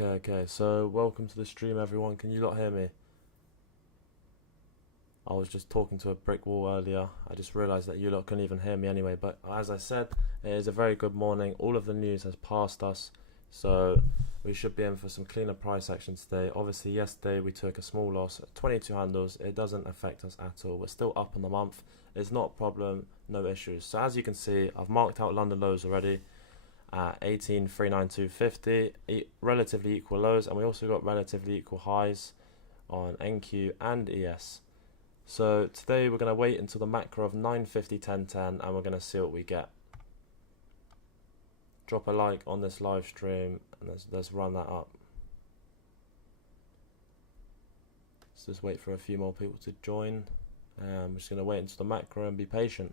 Okay. So, welcome to the stream, everyone. Can you lot hear me? I was just talking to a brick wall earlier. I just realised that you lot couldn't even hear me anyway. But as I said, it is a very good morning. All of the news has passed us, so we should be in for some cleaner price action today. Obviously, yesterday we took a small loss, 22 handles. It doesn't affect us at all. We're still up on the month. It's not a problem, no issues. So as you can see, I've marked out London lows already at 18,392.50, relatively equal lows, and we also got relatively equal highs on NQ and ES. So today we're going to wait until the macro of 950, 1010, and we're going to see what we get. Drop a like on this live stream, and let's run that up. Let's just wait for a few more people to join. We're just going to wait until the macro and be patient.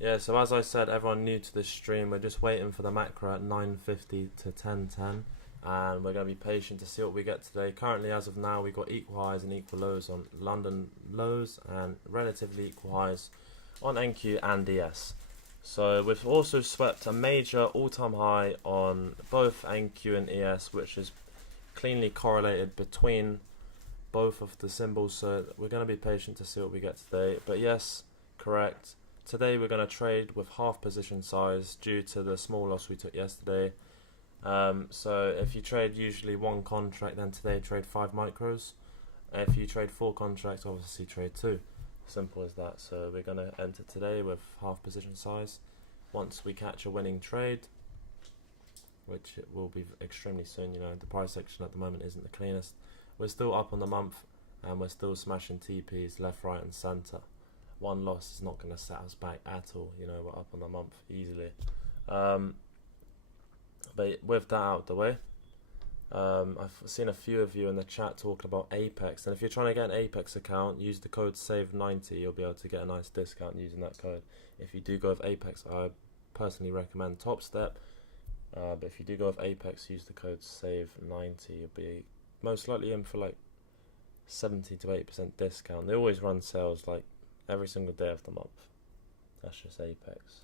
Yeah, so as I said, everyone new to this stream, we're just waiting for the macro at 950 to 1010, and we're going to be patient to see what we get today. Currently, as of now, we've got equal highs and equal lows on London lows and relatively equal highs on NQ and DS. So we've also swept a major all-time high on both NQ and ES, which is cleanly correlated between both of the symbols. So we're going to be patient to see what we get today. But yes, correct. Today we're going to trade with half position size due to the small loss we took yesterday. So if you trade usually one contract, then today trade 5 micros. If you trade 4 contracts, obviously trade 2. Simple as that. So we're going to enter today with half position size. Once we catch a winning trade, which it will be extremely soon, the price action at the moment isn't the cleanest. We're still up on the month, and we're still smashing TPs left, right, and centre. One loss is not going to set us back at all. We're up on the month easily. But with that out the way, I've seen a few of you in the chat talking about Apex, and if you're trying to get an Apex account, use the code SAVE90. You'll be able to get a nice discount using that code. If you do go with Apex, I personally recommend Top Step. But if you do go with Apex, use the code SAVE90. You'll be most likely in for like 70 to 80% discount. They always run sales like every single day of the month. That's just Apex.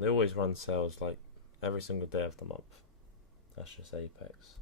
They always run sales like every single day of the month. That's just Apex.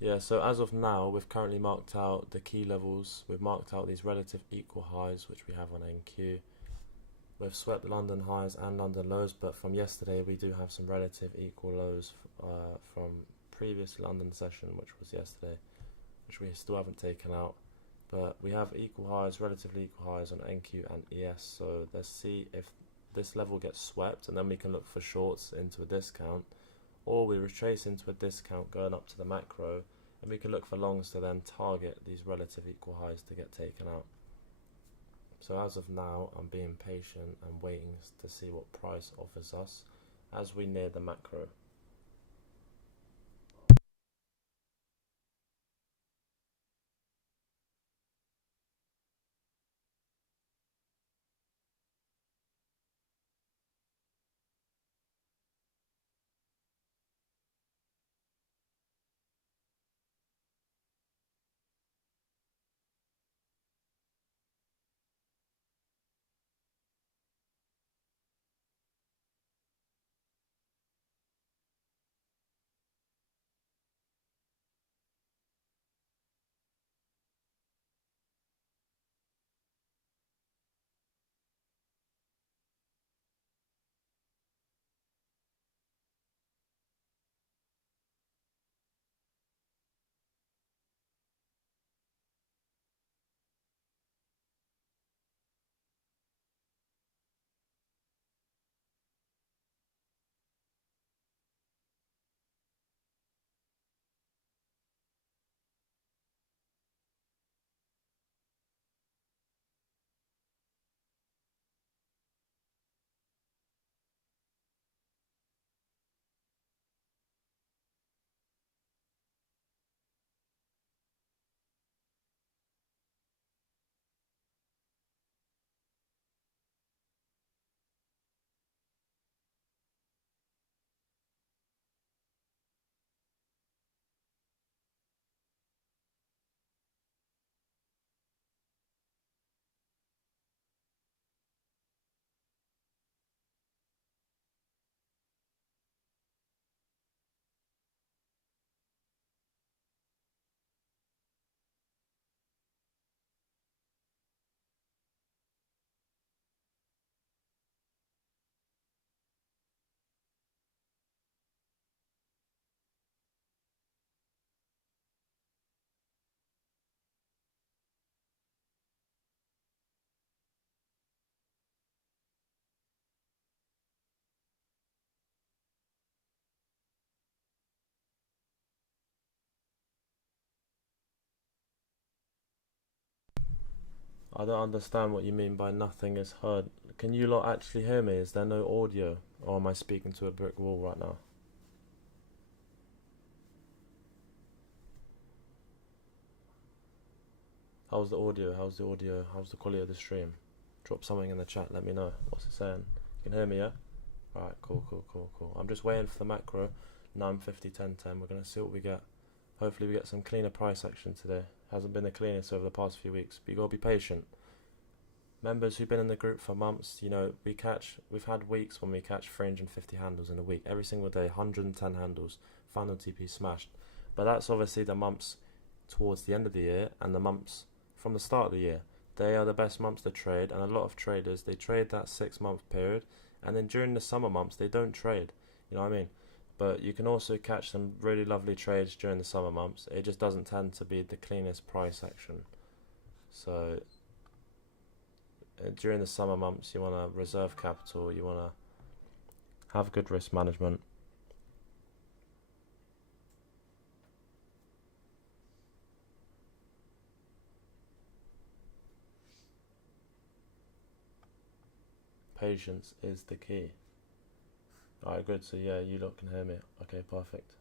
Yeah, so as of now, we've currently marked out the key levels. We've marked out these relative equal highs, which we have on NQ. We've swept London highs and London lows, but from yesterday, we do have some relative equal lows from previous London session, which was yesterday, which we still haven't taken out. But we have equal highs, relatively equal highs on NQ and ES. So let's see if this level gets swept, and then we can look for shorts into a discount, or we retrace into a discount going up to the macro, and we can look for longs to then target these relative equal highs to get taken out. So as of now, I'm being patient and waiting to see what price offers us as we near the macro. I don't understand what you mean by nothing is heard. Can you lot actually hear me? Is there no audio? Or am I speaking to a brick wall right now? How's the audio? How's the audio? How's the quality of the stream? Drop something in the chat, let me know. What's it saying? You can hear me, yeah? Alright, cool, cool, cool, cool. I'm just waiting for the macro. 950, 1010. We're going to see what we get. Hopefully we get some cleaner price action today. Hasn't been the cleanest over the past few weeks, but you gotta be patient. Members who've been in the group for months, you know, we've had weeks when we catch 350 handles in a week. Every single day, 110 handles, final TP smashed. But that's obviously the months towards the end of the year and the months from the start of the year. They are the best months to trade, and a lot of traders, they trade that 6 month period, and then during the summer months, they don't trade. You know what I mean? But you can also catch some really lovely trades during the summer months. It just doesn't tend to be the cleanest price action. So during the summer months, you want to reserve capital, you want to have good risk management. Patience is the key. Alright, good. So yeah, you lot can hear me. Okay, perfect.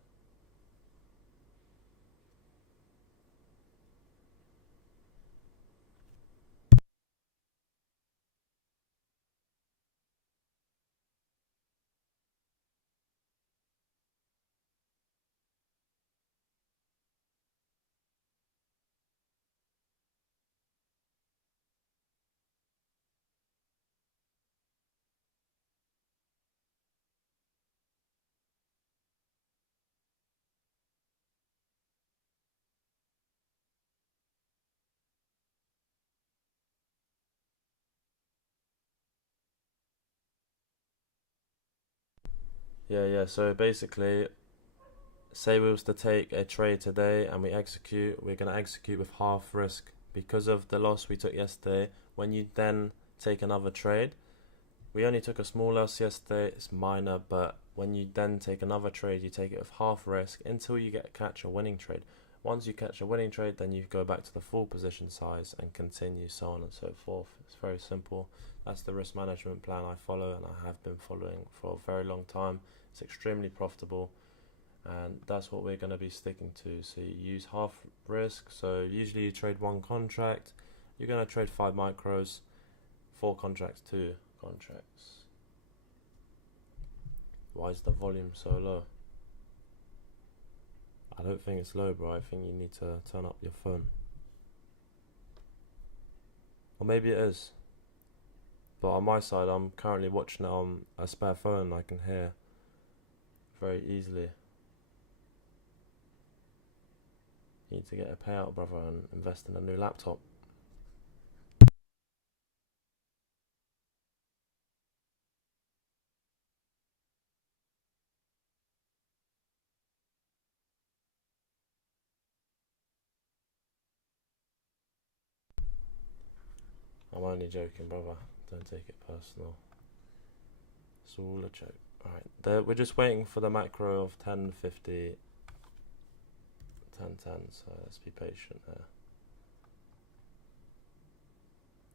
Yeah. So basically, say we was to take a trade today and we execute, we're gonna execute with half risk because of the loss we took yesterday. When you then take another trade, we only took a small loss yesterday, it's minor, but when you then take another trade, you take it with half risk until you catch a winning trade. Once you catch a winning trade, then you go back to the full position size and continue, so on and so forth. It's very simple. That's the risk management plan I follow and I have been following for a very long time. It's extremely profitable and that's what we're going to be sticking to. So you use half risk. So usually you trade one contract, you're going to trade 5 micros, 4 contracts, 2 contracts. Why is the volume so low? I don't think it's low, bro. I think you need to turn up your phone. Or maybe it is. But on my side, I'm currently watching it on a spare phone. I can hear very easily. You need to get a payout, brother, and invest in a new laptop. I'm only joking, brother. Don't take it personal. It's all a joke. Alright, we're just waiting for the macro of 10.50, 10.10, so let's be patient there.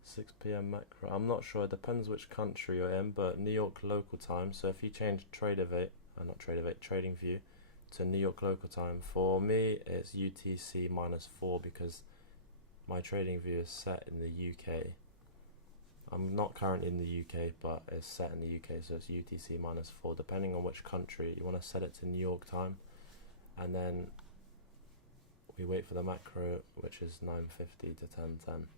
6 p.m. macro. I'm not sure. It depends which country you're in, but New York local time. So if you change not TradeAvate, TradingView to New York local time, for me it's UTC -4 because my TradingView is set in the UK. I'm not currently in the UK, but it's set in the UK, so it's UTC -4. Depending on which country, you want to set it to New York time, and then we wait for the macro, which is 9:50 to 10:10.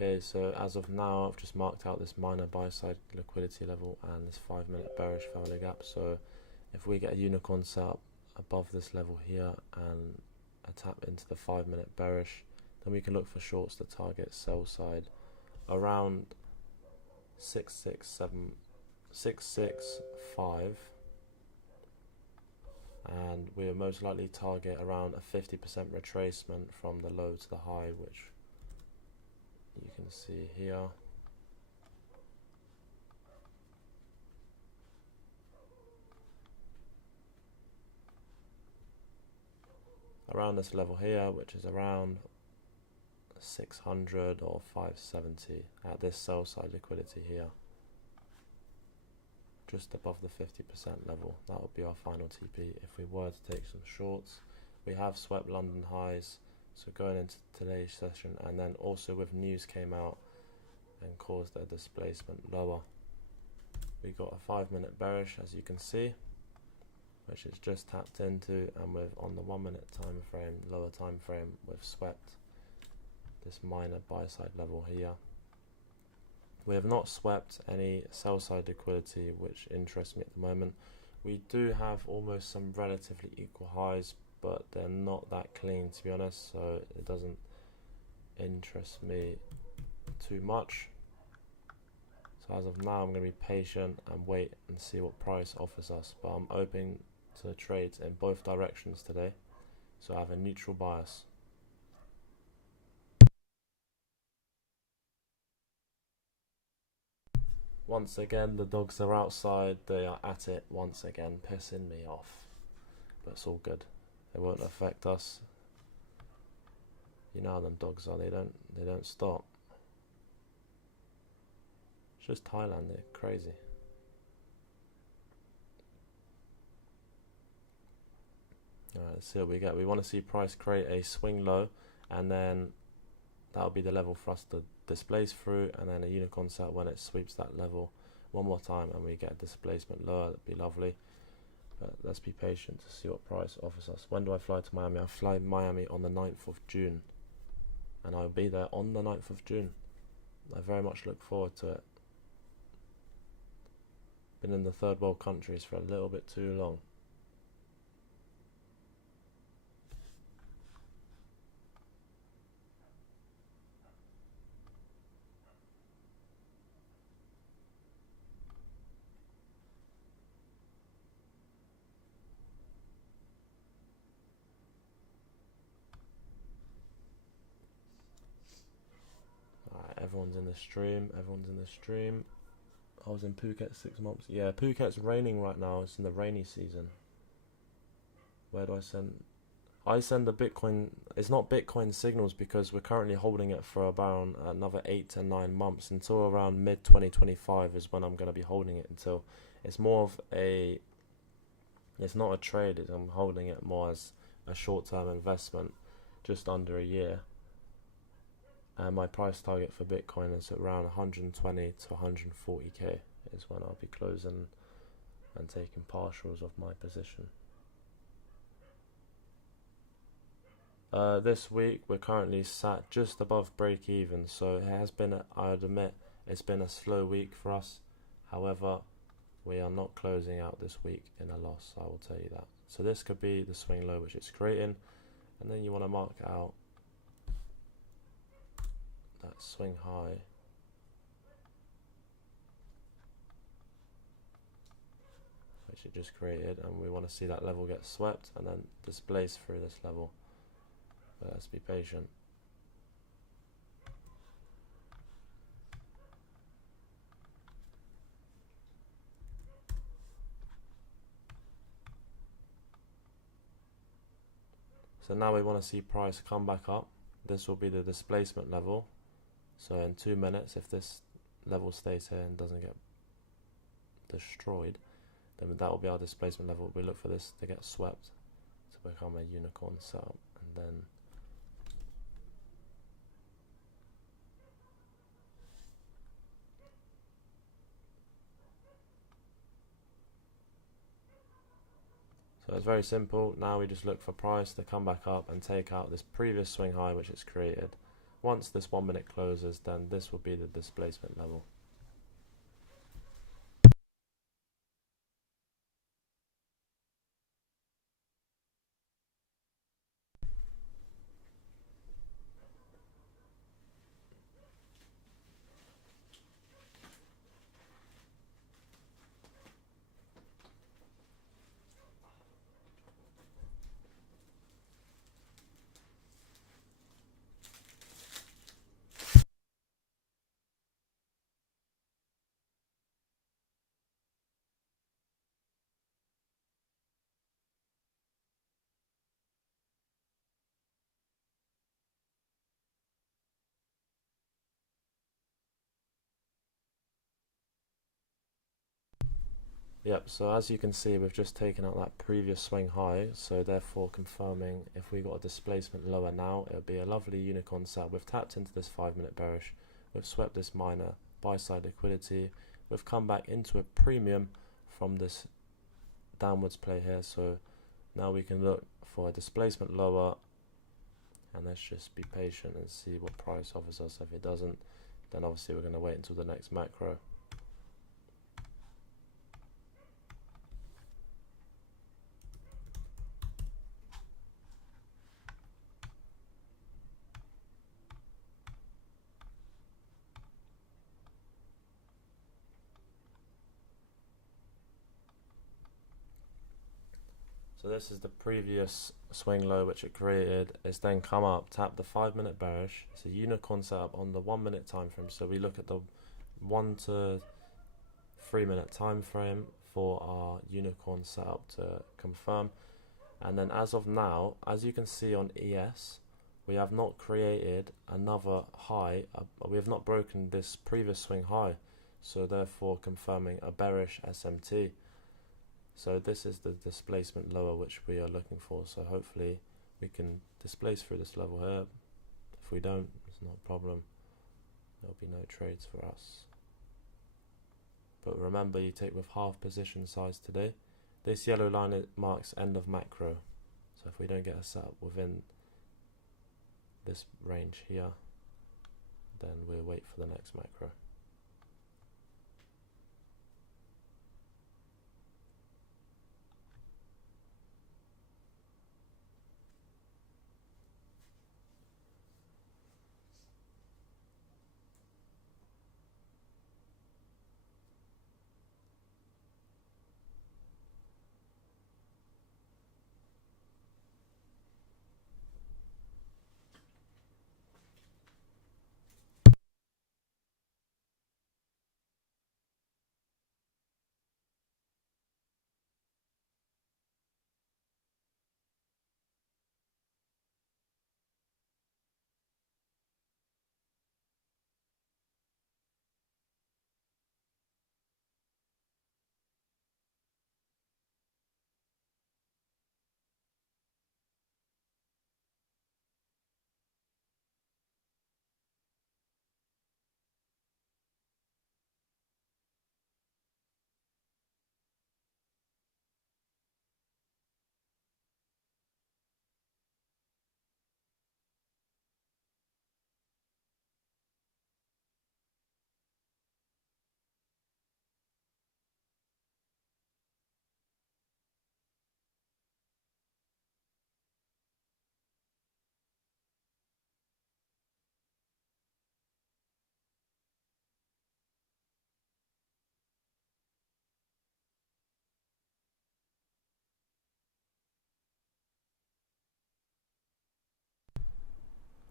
Okay, so as of now, I've just marked out this minor buy side liquidity level and this 5-minute bearish family gap. So if we get a unicorn set up above this level here and a tap into the 5-minute bearish, then we can look for shorts to target sell side around 665, and we'll most likely target around a 50% retracement from the low to the high, which you can see here. Around this level here, which is around 600 or 570 at this sell side liquidity here, just above the 50% level. That would be our final TP if we were to take some shorts. We have swept London highs, so going into today's session, and then also with news came out and caused a displacement lower. We got a 5-minute bearish, as you can see, which is just tapped into, and with on the 1-minute time frame, lower time frame, we've swept this minor buy side level here. We have not swept any sell side liquidity, which interests me at the moment. We do have almost some relatively equal highs, but they're not that clean, to be honest, so it doesn't interest me too much. So as of now, I'm going to be patient and wait and see what price offers us, but I'm open to trades in both directions today, so I have a neutral bias. Once again, the dogs are outside, they are at it once again, pissing me off, but it's all good. It won't affect us. You know how them dogs are, they don't stop. It's just Thailand, they're crazy. Alright, let's see what we get. We want to see price create a swing low, and then that'll be the level for us to displace through, and then a unicorn set when it sweeps that level one more time and we get a displacement lower. That'd be lovely, but let's be patient to see what price offers us. When do I fly to Miami? I fly Miami on the 9th of June, and I'll be there on the 9th of June. I very much look forward to it. Been in the third world countries for a little bit too long. Everyone's in the stream. Everyone's in the stream. I was in Phuket 6 months. Yeah, Phuket's raining right now. It's in the rainy season. Where do I send? I send the Bitcoin. It's not Bitcoin signals because we're currently holding it for about another 8 to 9 months, until around mid 2025 is when I'm going to be holding it until. It's more of a. It's not a trade. I'm holding it more as a short-term investment, just under a year. And my price target for Bitcoin is around 120 to 140k is when I'll be closing and taking partials of my position. This week we're currently sat just above break even, so it has been, I would admit, it's been a slow week for us. However, we are not closing out this week in a loss, I will tell you that. So this could be the swing low which it's creating, and then you want to mark out that swing high which it just created, and we want to see that level get swept and then displace through this level. But let's be patient. So now we want to see price come back up. This will be the displacement level. So in 2 minutes, if this level stays here and doesn't get destroyed, then that will be our displacement level. We look for this to get swept to become a unicorn setup, and then so it's very simple. Now we just look for price to come back up and take out this previous swing high which it's created Once this 1 minute closes, then this will be the displacement level. Yep, so as you can see, we've just taken out that previous swing high, so therefore confirming if we got a displacement lower now, it would be a lovely unicorn setup. We've tapped into this 5 minute bearish, we've swept this minor buy side liquidity, we've come back into a premium from this downwards play here, so now we can look for a displacement lower, and let's just be patient and see what price offers us. If it doesn't, then obviously we're going to wait until the next macro. So this is the previous swing low which it created. It's then come up, tapped the 5 minute bearish. It's a unicorn setup on the 1 minute time frame. So we look at the 1 to 3 minute time frame for our unicorn setup to confirm. And then as of now, as you can see on ES, we have not created another high. We have not broken this previous swing high. So therefore confirming a bearish SMT. So this is the displacement lower which we are looking for. So hopefully we can displace through this level here. If we don't, it's not a problem. There'll be no trades for us. But remember, you take with half position size today. This yellow line marks end of macro. So if we don't get a setup within this range here, then we'll wait for the next macro.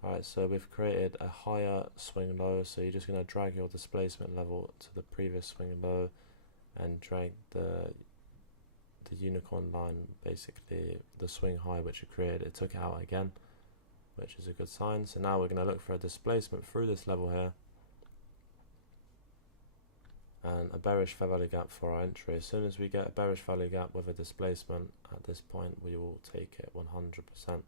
Alright, so we've created a higher swing low, so you're just going to drag your displacement level to the previous swing low and drag the unicorn line, basically the swing high which you created. It took it out again, which is a good sign. So now we're going to look for a displacement through this level here and a bearish fair value gap for our entry. As soon as we get a bearish value gap with a displacement, at this point we will take it 100%.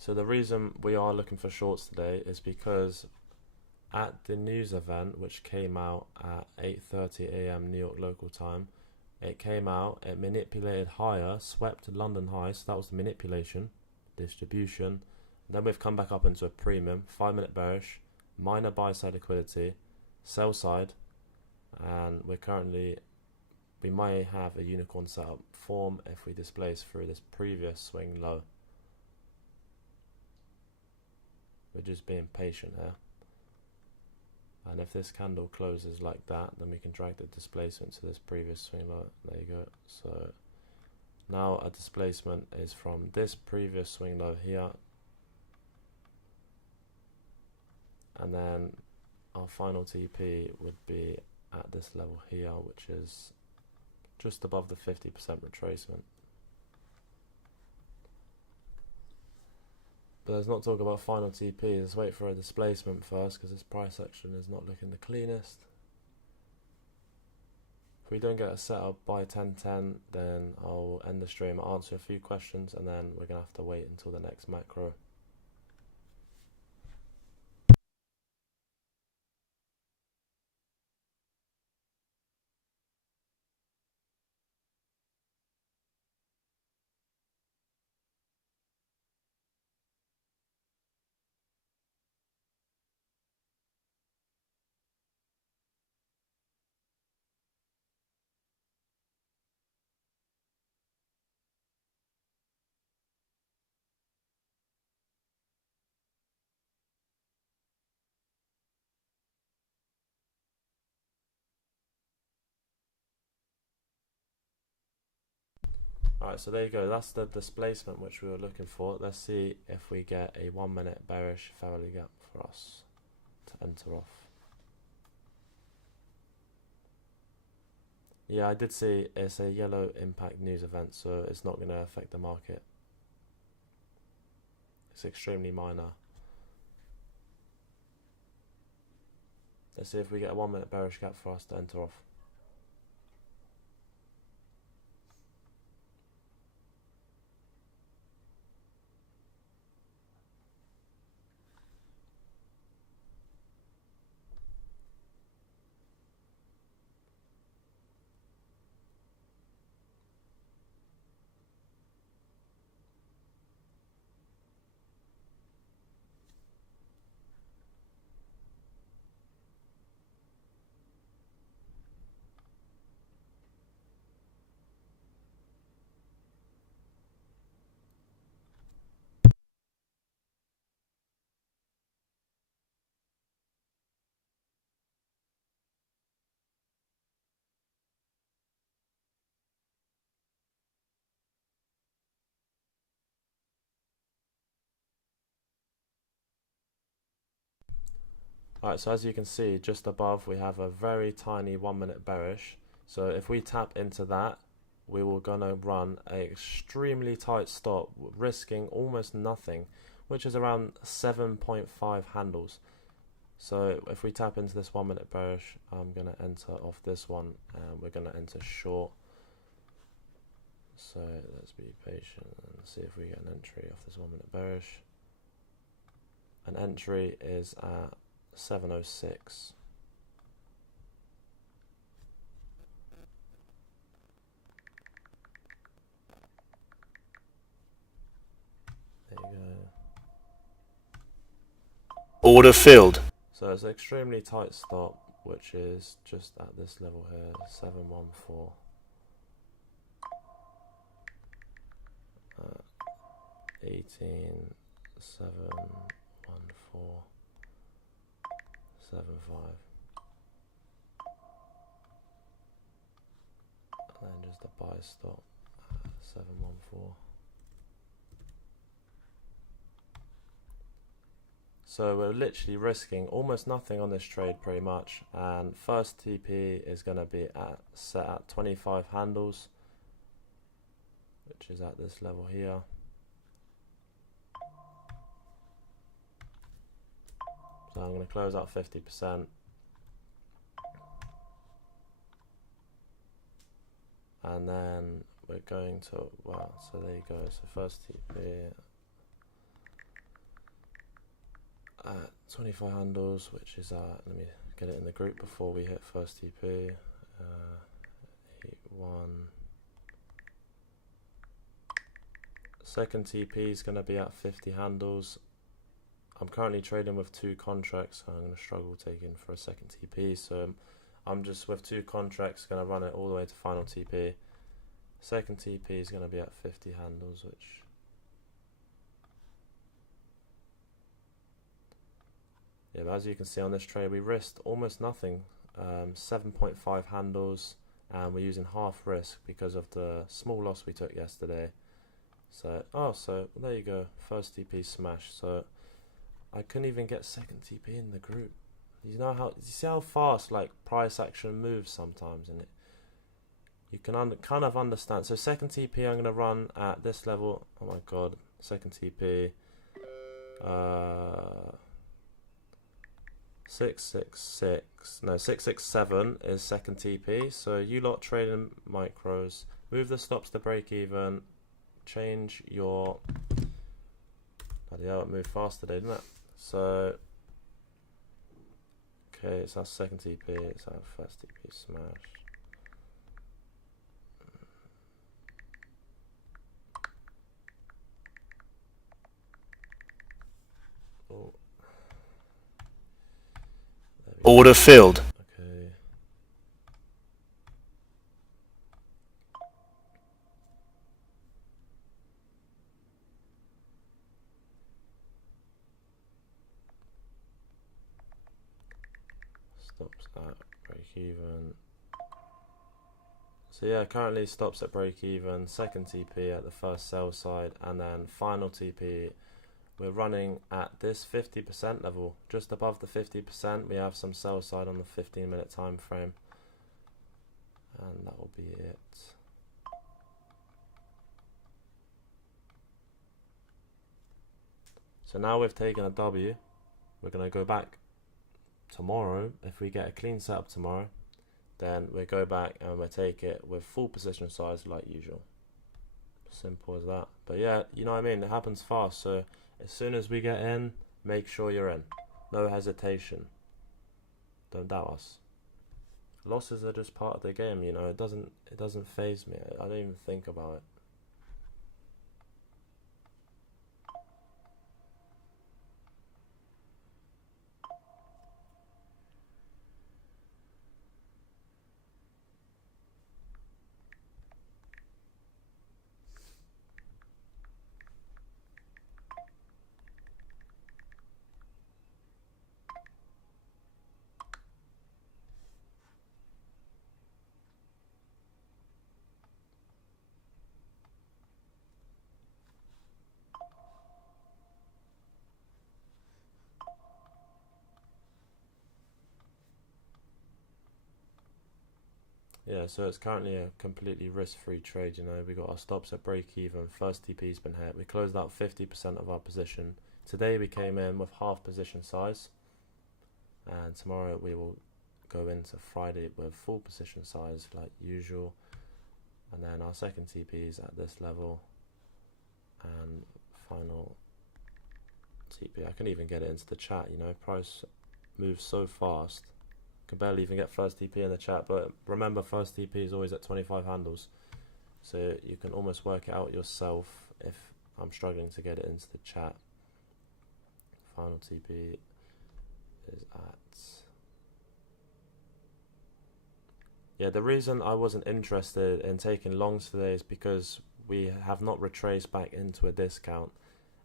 So the reason we are looking for shorts today is because at the news event, which came out at 8:30 a.m. New York local time, it came out, it manipulated higher, swept London high, so that was the manipulation, distribution. Then we've come back up into a premium, 5-minute bearish, minor buy side liquidity, sell side, and we may have a unicorn setup form if we displace through this previous swing low. We're just being patient here. And if this candle closes like that, then we can drag the displacement to this previous swing low. There you go. So now a displacement is from this previous swing low here. And then our final TP would be at this level here, which is just above the 50% retracement. But let's not talk about final TP, let's wait for a displacement first because this price action is not looking the cleanest. If we don't get a setup by 10:10, then I'll end the stream, I'll answer a few questions, and then we're going to have to wait until the next macro. Alright, so there you go, that's the displacement which we were looking for. Let's see if we get a 1-minute bearish fair value gap for us to enter off. Yeah, I did see it's a yellow impact news event, so it's not going to affect the market. It's extremely minor. Let's see if we get a 1-minute bearish gap for us to enter off. Alright, so as you can see, just above we have a very tiny 1-minute bearish. So if we tap into that, we will gonna run an extremely tight stop, risking almost nothing, which is around 7.5 handles. So if we tap into this 1-minute bearish, I'm gonna enter off this one, and we're gonna enter short. So let's be patient and see if we get an entry off this 1-minute bearish. An entry is at 706. There you go. Order filled. So it's an extremely tight stop, which is just at this level here, 714. 18, 714, 75. And then just a buy stop at 714. So we're literally risking almost nothing on this trade pretty much, and first TP is going to be set at 25 handles, which is at this level here. So I'm going to close out 50%, and then we're going to, wow, so there you go, so first TP, 25 handles, which is let me get it in the group before we hit first TP. 8-1. Second TP is going to be at 50 handles. I'm currently trading with 2 contracts, so I'm going to struggle taking for a second TP. So I'm just with 2 contracts going to run it all the way to final TP. Second TP is going to be at 50 handles, which yeah, but as you can see on this trade, we risked almost nothing. 7.5 handles, and we're using half risk because of the small loss we took yesterday. So so there you go, first TP smash. So I couldn't even get second TP in the group. You see how fast like price action moves sometimes, and you can kind of understand. So second TP I'm gonna run at this level. Oh my god, second TP. 667 is second TP. So you lot trading micros, move the stops to break even, change your bloody hell, it moved fast today, didn't it? So okay, it's our second TP, it's our first TP smash. Oh. Order filled. Okay. Stops at break even. So yeah, currently stops at break even, second TP at the first sell side, and then final TP. We're running at this 50% level, just above the 50%. We have some sell side on the 15-minute time frame, and that will be it. So now we've taken a W. We're going to go back tomorrow. If we get a clean setup tomorrow, then we go back and we'll take it with full position size like usual. Simple as that. But yeah, you know what I mean, it happens fast. So as soon as we get in, make sure you're in. No hesitation. Don't doubt us. Losses are just part of the game, you know. It doesn't faze me. I don't even think about it. Yeah, so it's currently a completely risk-free trade, you know. We got our stops at break even, first TP's been hit. We closed out 50% of our position. Today we came in with half position size, and tomorrow we will go into Friday with full position size like usual. And then our second TP is at this level, and final TP. I can even get it into the chat, you know. Price moves so fast. Can barely even get first TP in the chat, but remember, first TP is always at 25 handles, so you can almost work it out yourself if I'm struggling to get it into the chat. Final TP is at... Yeah, the reason I wasn't interested in taking longs today is because we have not retraced back into a discount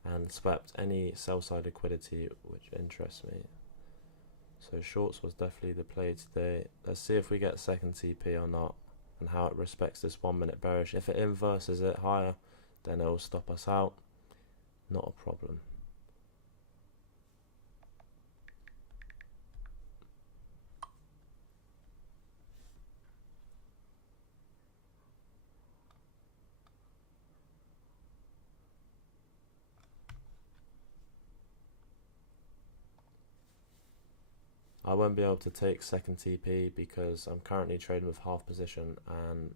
and swept any sell side liquidity, which interests me. So shorts was definitely the play today. Let's see if we get second TP or not, and how it respects this 1 minute bearish. If it inverses it higher, then it will stop us out. Not a problem. I won't be able to take second TP because I'm currently trading with half position and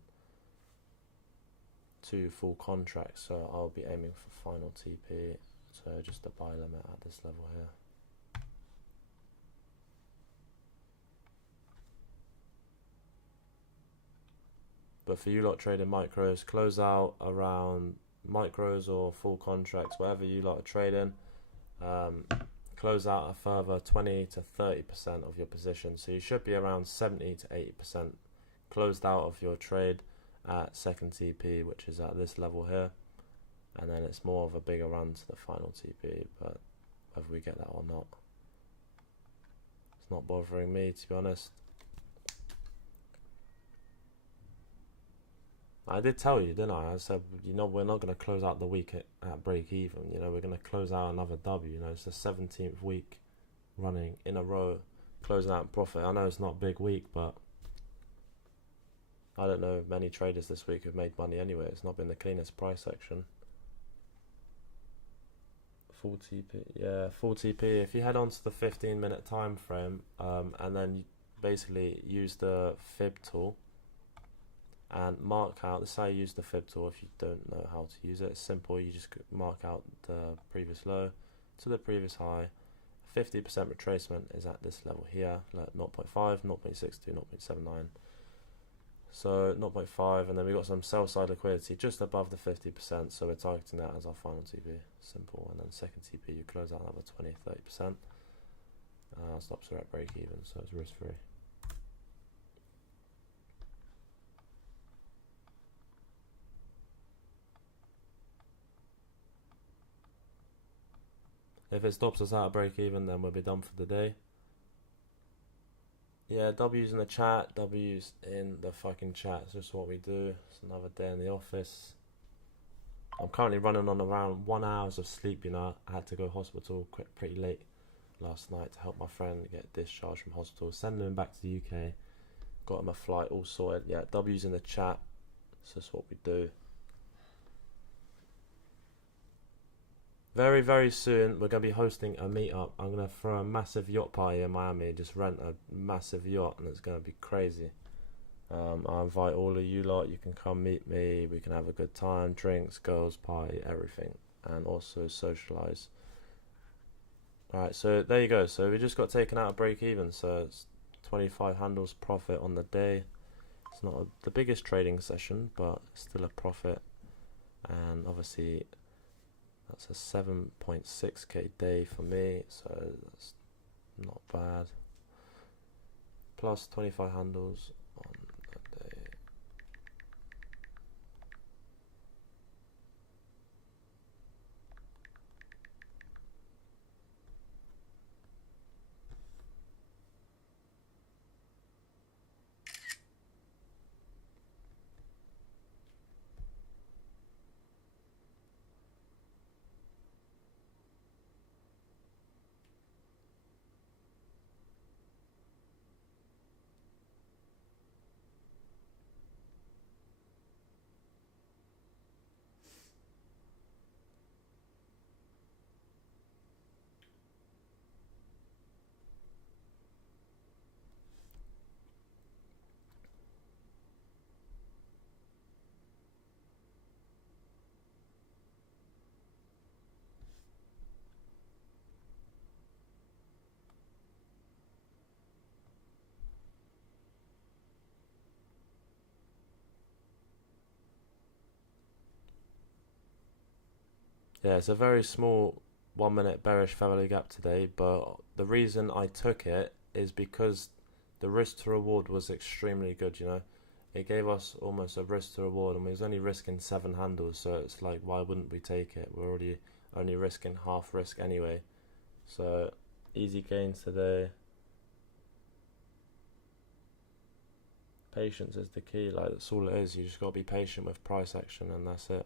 2 full contracts, so I'll be aiming for final TP. So just a buy limit at this level here. But for you lot trading micros, close out around micros or full contracts, whatever you lot are trading. Close out a further 20 to 30% of your position. So you should be around 70 to 80% closed out of your trade at second TP, which is at this level here. And then it's more of a bigger run to the final TP, but whether we get that or not, it's not bothering me, to be honest. I did tell you, didn't I? I said, you know, we're not going to close out the week at break even. You know, we're going to close out another W. You know, it's the 17th week running in a row, closing out in profit. I know it's not a big week, but I don't know many traders this week have made money anyway. It's not been the cleanest price action. Full TP, yeah, full TP. If you head on to the 15-minute time frame, and then you basically use the fib tool and mark out. This is how you use the fib tool. If you don't know how to use it, it's simple. You just mark out the previous low to the previous high. 50% retracement is at this level here, like 0.5, 0.62, 0.79. So 0.5, and then we got some sell side liquidity just above the 50%, so we're targeting that as our final TP. Simple. And then second TP, you close out another 20, 30%. Stops are at break even, so it's risk free. If it stops us out at break even, then we'll be done for the day. Yeah, W's in the chat, W's in the fucking chat. It's just what we do. It's another day in the office. I'm currently running on around 1 hour of sleep, you know. I had to go hospital pretty late last night to help my friend get discharged from hospital. Sending him back to the UK. Got him a flight all sorted. Yeah, W's in the chat. It's just what we do. Very, very soon, we're going to be hosting a meetup. I'm going to throw a massive yacht party in Miami, just rent a massive yacht, and it's going to be crazy. I invite all of you lot. You can come meet me. We can have a good time, drinks, girls, party, everything, and also socialize. Alright, so there you go. So we just got taken out of break even, so it's 25 handles profit on the day. It's not the biggest trading session, but still a profit. And obviously that's a 7.6k day for me, so that's not bad. Plus 25 handles on a day. Yeah, it's a very small 1 minute bearish family gap today, but the reason I took it is because the risk to reward was extremely good, you know. It gave us almost a risk to reward, and we was only risking 7 handles, so it's like, why wouldn't we take it? We're already only risking half risk anyway. So easy gains today. Patience is the key, like that's all it is. You just gotta be patient with price action, and that's it.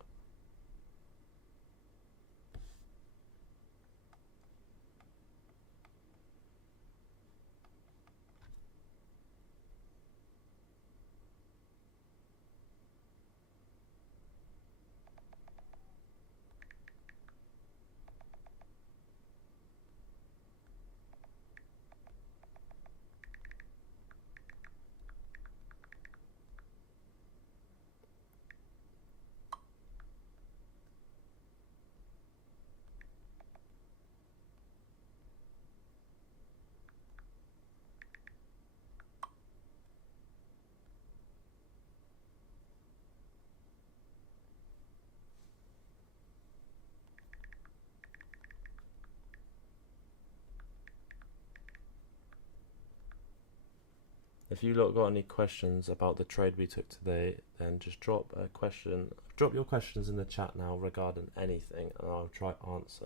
If you lot got any questions about the trade we took today, then just drop your questions in the chat now regarding anything, and I'll try to answer.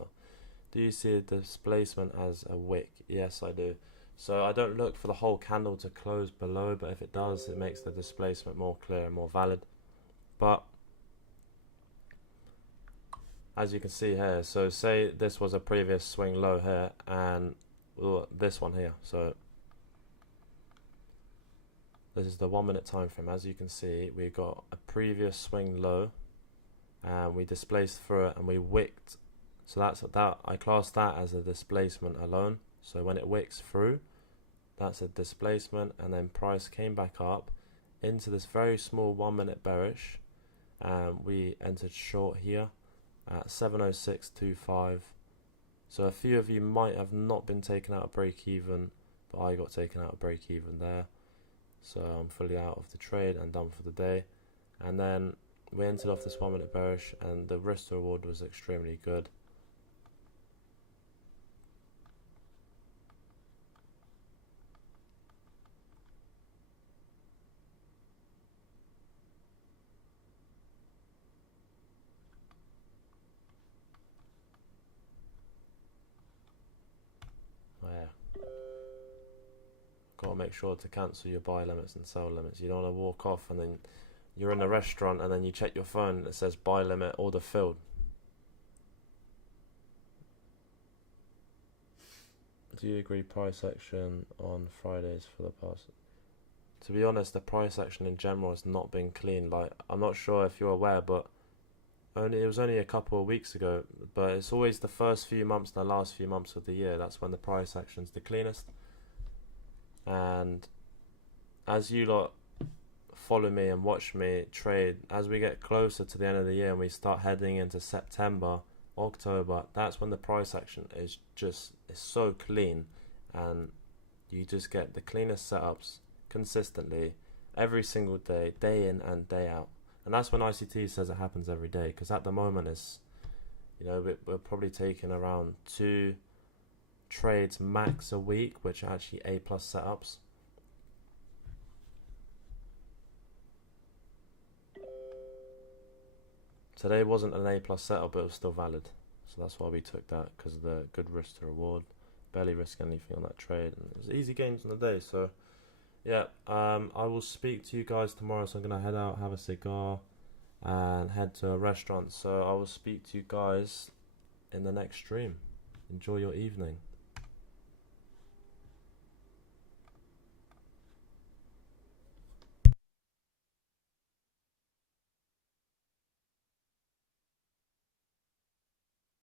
Do you see a displacement as a wick? Yes, I do. So I don't look for the whole candle to close below, but if it does, it makes the displacement more clear and more valid. But as you can see here, so say this was a previous swing low here, and this one here, so this is the 1 minute time frame. As you can see, we got a previous swing low and we displaced through it and we wicked. So that I class that as a displacement alone. So when it wicks through, that's a displacement, and then price came back up into this very small 1 minute bearish, and we entered short here at 706.25. So a few of you might have not been taken out of break even, but I got taken out of break even there. So I'm fully out of the trade and done for the day. And then we entered off this 1 minute bearish, and the risk to reward was extremely good. Yeah. Got to make sure to cancel your buy limits and sell limits. You don't want to walk off and then you're in a restaurant and then you check your phone and it says buy limit order filled. Do you agree price action on Fridays for the past? To be honest, the price action in general has not been clean. Like, I'm not sure if you're aware, but it was only a couple of weeks ago, but it's always the first few months and the last few months of the year. That's when the price action's the cleanest. And as you lot follow me and watch me trade, as we get closer to the end of the year and we start heading into September, October, that's when the price action is so clean, and you just get the cleanest setups consistently every single day, day in and day out. And that's when ICT says it happens every day, because at the moment it's, we're probably taking around 2 trades max a week, which are actually A+ setups. Today wasn't an A+ setup, but it was still valid. So that's why we took that, because of the good risk to reward. Barely risk anything on that trade, and it was easy gains on the day. So yeah, I will speak to you guys tomorrow. So I'm gonna head out, have a cigar, and head to a restaurant. So I will speak to you guys in the next stream. Enjoy your evening.